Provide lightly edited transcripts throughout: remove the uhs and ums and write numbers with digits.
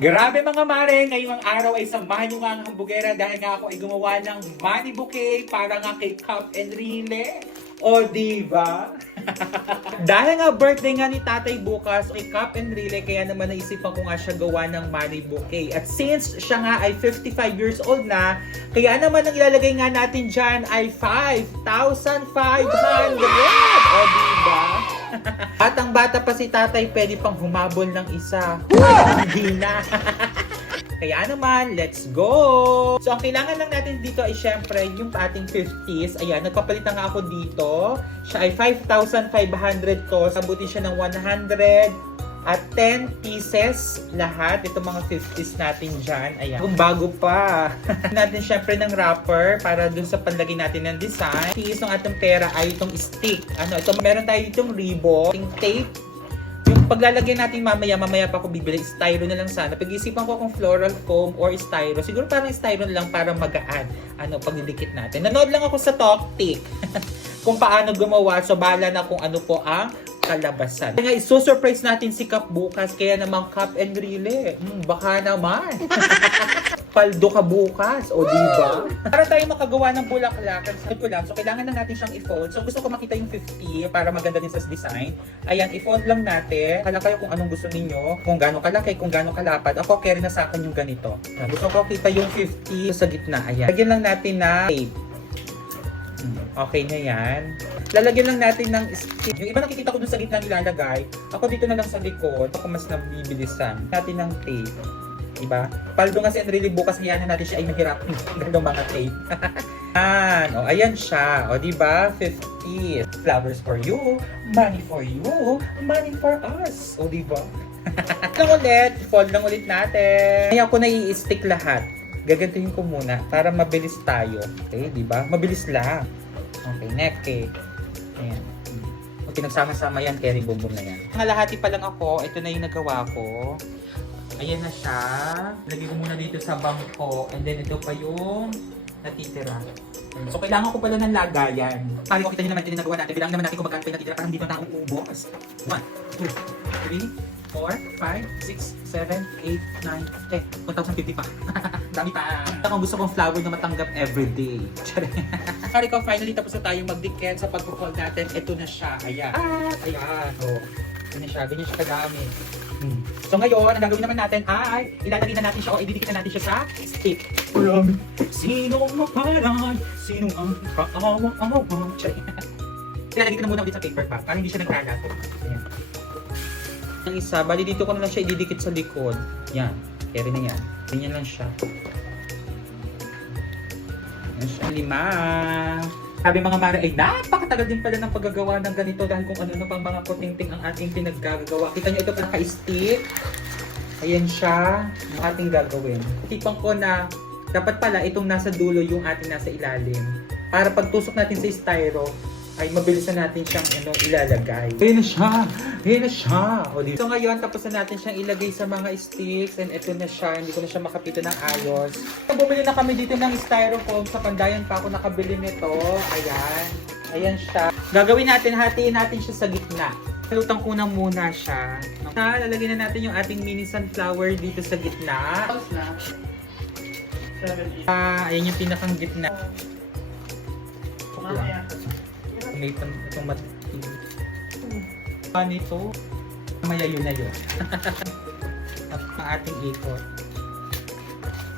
Grabe mga mare, ngayong araw ay samahan nyo nga ang hambugera dahil nga ako ay gumawa ng money bouquet para nga kay Cup Enrile. O diba? Dahil nga birthday nga ni tatay bukas kay Cup Enrile, kaya naman naisipan ko nga siya gawa ng money bouquet. At since siya nga ay 55 years old na, kaya naman ang ilalagay nga natin dyan ay 5,500. O diba? Batang-bata pa si tatay, pwede pang humabol ng isa. Hindi na. Kaya naman, let's go! So, ang kailangan lang natin dito ay syempre yung ating 50s. Ayan, nagpapalit na nga ako dito. Siya ay 5,500 to. Sabutin siya ng 100 at 10 pieces lahat. Ito mga 50s natin dyan. Ayan. Kung bago pa. Natin syempre ng wrapper para dun sa panlagay natin ng design. Piece ng ating pera ay itong stick. Ito, meron tayo itong ribbon, itong tape. Yung paglalagay natin mamaya pa ako bibili, styro na lang sana. Pag-isipan ko kung floral foam or styro. Siguro parang styro na lang para magaan. Pagdidikit natin. Nanood lang ako sa TalkTik kung paano gumawa. So, bahala na kung ano po ang kalabasan. Kaya nga, iso-surprise natin si Cup bukas. Kaya naman Cup Enrile. Baka naman. Paldo ka bukas. O diba? Para tayo makagawa ng bulaklakan sa ko lang. So, kailangan na natin siyang i-fold. So, gusto ko makita yung 50 para maganda din sa design. Ayan, i-fold lang natin. Hala kayo kung anong gusto ninyo. Kung gaano kalaki, kung gaano kalapad. Ako, carry na sa akin yung ganito. Gusto ko kita yung 50 sa gitna. Ayan. Lagyan lang natin na tape. Okay na yan. Lalagyan lang natin ng stick. Yung iba nakikita ko dun sa gitna nilalagay. Ako dito na lang sa likod. Ako mas nabibilisan. Natin ng tape. Diba? Paldo nga si Enrile bukas, hiyanan natin siya ay mahirap ng mga tape. Ayan siya. O diba? 50. Flowers for you, money for you, money for us. O diba? Fold lang ulit natin. Kaya ako na i-stick lahat. Gagantuhin ko muna para mabilis tayo. Okay, diba? Mabilis lang. Okay, neck cake. Ayan. Okay, nagsama-sama yan, carry boom na yan. Ngalahati pa lang ako. Ito na yung nagawa ko. Ayan na siya. Lagay ko muna dito sa bangko. And then ito pa yung natitira. So, kailangan ko pala ng lagayan. Pari ko kita nyo naman ito yung nagawa natin. Bilangin naman natin kung magkano pa yung natitira. Parang dito na uubos. 1, 2, 3, 4, 5, 6, 7, 8, 9, 10. 1,050 pa. Dami pa. Kung gusto kong flower na matanggap everyday. Pari ko, finally tapos na tayong magdikit sa pag-call natin. Ito na siya. Ayan. Ayan. Ito na siya. Ganyan siya kadami. So ngayon, ang gagawin naman natin ay ilalagay na natin siya o ididikit na natin siya sa stick. Sinong mapalan? Sinong ang kaawa-awa? Ilalagay ko na muna ulit sa paper bag para hindi siya nagkalat. Ayan. Ang isa, bali dito ko na lang siya ididikit sa likod. Yan. Carry na yan. Ganyan lang siya. Yan siya. 5. Sabi mga mare ay napakatagal din pala ng paggagawa ng ganito dahil kung ano pang mga puting-ting ang ating pinaggagawa. Kita nyo ito pa naka-stick. Ayan siya. Ang ating gagawin. Tipan ko na dapat pala itong nasa dulo yung ating nasa ilalim. Para pagtusok natin sa styro ay mabilis na natin siyang ilalagay. Ayan na siya! Ayan na siya! So ngayon, tapos na natin siyang ilagay sa mga sticks and ito na siya. Hindi ko na siya makapito ng ayos. Bumili na kami dito ng styrofoam. Sa Pandayan pa ako nakabili nito. Ayan. Ayan siya. Gagawin natin, hatiin natin siya sa gitna. Lutang ko na muna siya. Lalagyan na natin yung ating mini sunflower dito sa gitna. Ayan yung pinakang gitna. May itong matindi. Nito, maya yun na yun. At ang ating ikot.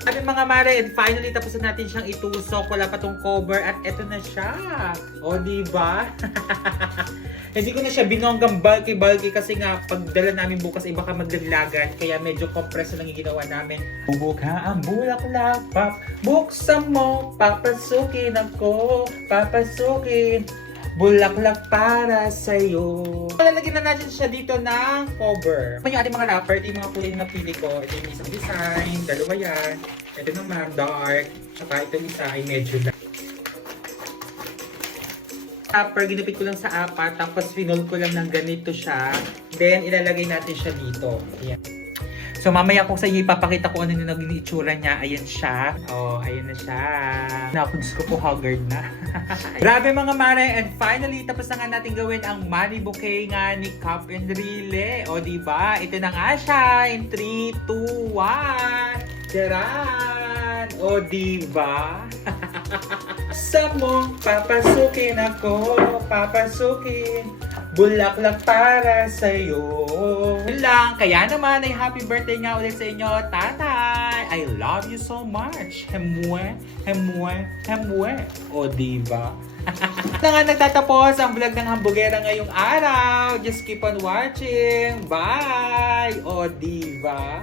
Sabi mga mare, and finally tapos na natin siyang itusok. Wala pa tong cover at eto na siya. O diba? Hindi ko na siya binonggang bulky kasi nga pagdala namin bukas ay baka magdaglagan. Kaya medyo compress na lang yung ginawa namin. Bubuka ang bulaklak, buksan mo, papasukin ako, papasukin. Bulaklak para sa'yo. Lalagyan na natin siya dito ng cover. Ito yung ating mga wrapper. Ito yung mga kulay na pili ko. Ito yung isang design. Dalawa yan. Ito naman, dark. Tsaka ito isa ay medyo light. Wrapper, ginapit ko lang sa 4. Tapos finol ko lang ng ganito siya. Then, ilalagay natin siya dito. Ayan. So mamaya ko sa inyo ipapakita ko ano yung naging itsura niya. Ayan siya. Oh, ayan na siya. Naku, Diyos ko po, haggard na. Grabe mga mare. And finally, tapos na nga natin gawin ang money bouquet nga ni Cap and Rile. O diba? Ito na nga siya. In 3, 2, 1. Charan! O diba? Sa mo, papasukin ako. Papasukin. Bulaklak para sa'yo. Yun lang. Kaya naman ay happy birthday nga ulit sa inyo, tatay. I love you so much. Hemwe, hemwe, hemwe. O diba? Na nga nagtatapos ang vlog ng Hambugera ngayong araw. Just keep on watching. Bye! O diba?